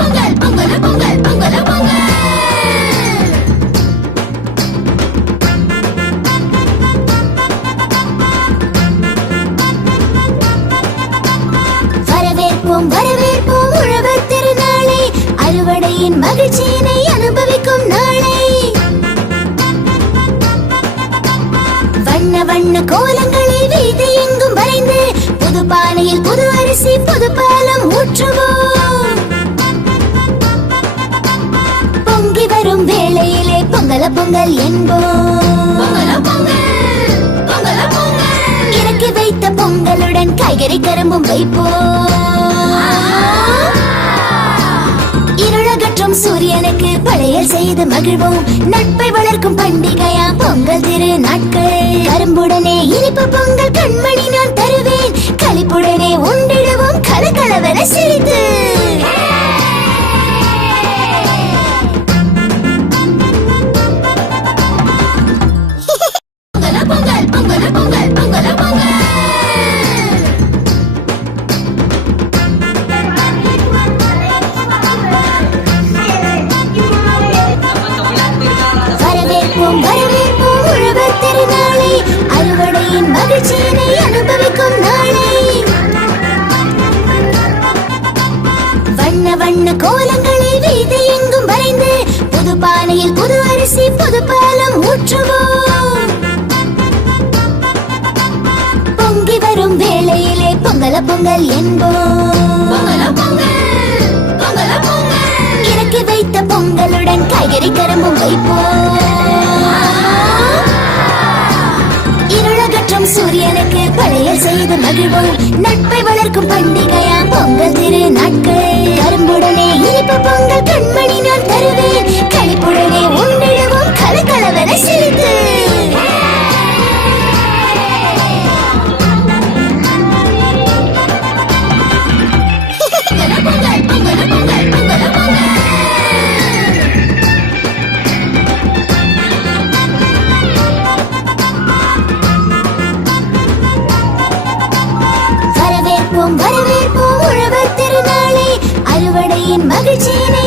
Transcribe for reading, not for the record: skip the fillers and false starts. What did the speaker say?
பொங்கல் பொங்கல் பொங்கல் பொங்கல் பொங்கல். வரவேற்போம் வரவேற்போம் உழவர் திருநாளை, அறுவடையின் மகிழ்ச்சியினை அனுபவிக்கும் நாளை. வண்ண வண்ண கோலங்களை வீதி எங்கும் வரைந்து, புது பானையில் புது அரிசி புது பாலம் ஊற்றுவோம். பொங்கி வரும் வேளையிலே பொங்கல பொங்கல் என்போம். இறக்கி வைத்த பொங்கலுடன் காய்கறி கரும்பும் வைப்போம். இருளகற்றும் சூரியனுக்கு படையல் செய்து மகிழ்வோம். நட்பை வளர்க்கும் பண்டிகையா பொங்கல் திரு நாட்கள். கரும்புடனே இனிப்பு பொங்கல் கண்மணி நான் தருவேன். களிப்புடனே உண்டிடுவோம் கலகலவென சிரித்து. வரவேற்போம் உழவர் திருநாளை, அறுவடையின் மகிழ்ச்சியினை அனுபவிக்கும் நாளை. வண்ண வண்ண கோலங்களை வீதி எங்கும் வரைந்து, புது பானையில் புது அரிசி புது பாலம் ஊற்றுவோம். பொங்கி வரும் வேளையிலே பொங்கல பொங்கல் என்போம். இறக்கி வைத்த பொங்கலுடன் காய்கறி கரும்பும் வைப்போம். இருளகற்றும் சூரியனுக்கு படையல் செய்து மகிழ்வோம். நட்பை வளர்க்கும் பண்டிகையா பொங்கல் திரு நாட்கள். கரும்புடனே இனிப்பு பொங்கல் கண்மணி நான் தருவேன். களிப்புடனே உண்டிடுவோம் கலகலவென சிரித்து. வரவேற்போம் வரவேற்போம் உழவர் திருநாளை, அறுவடையின் மகிழ்ச்சியினை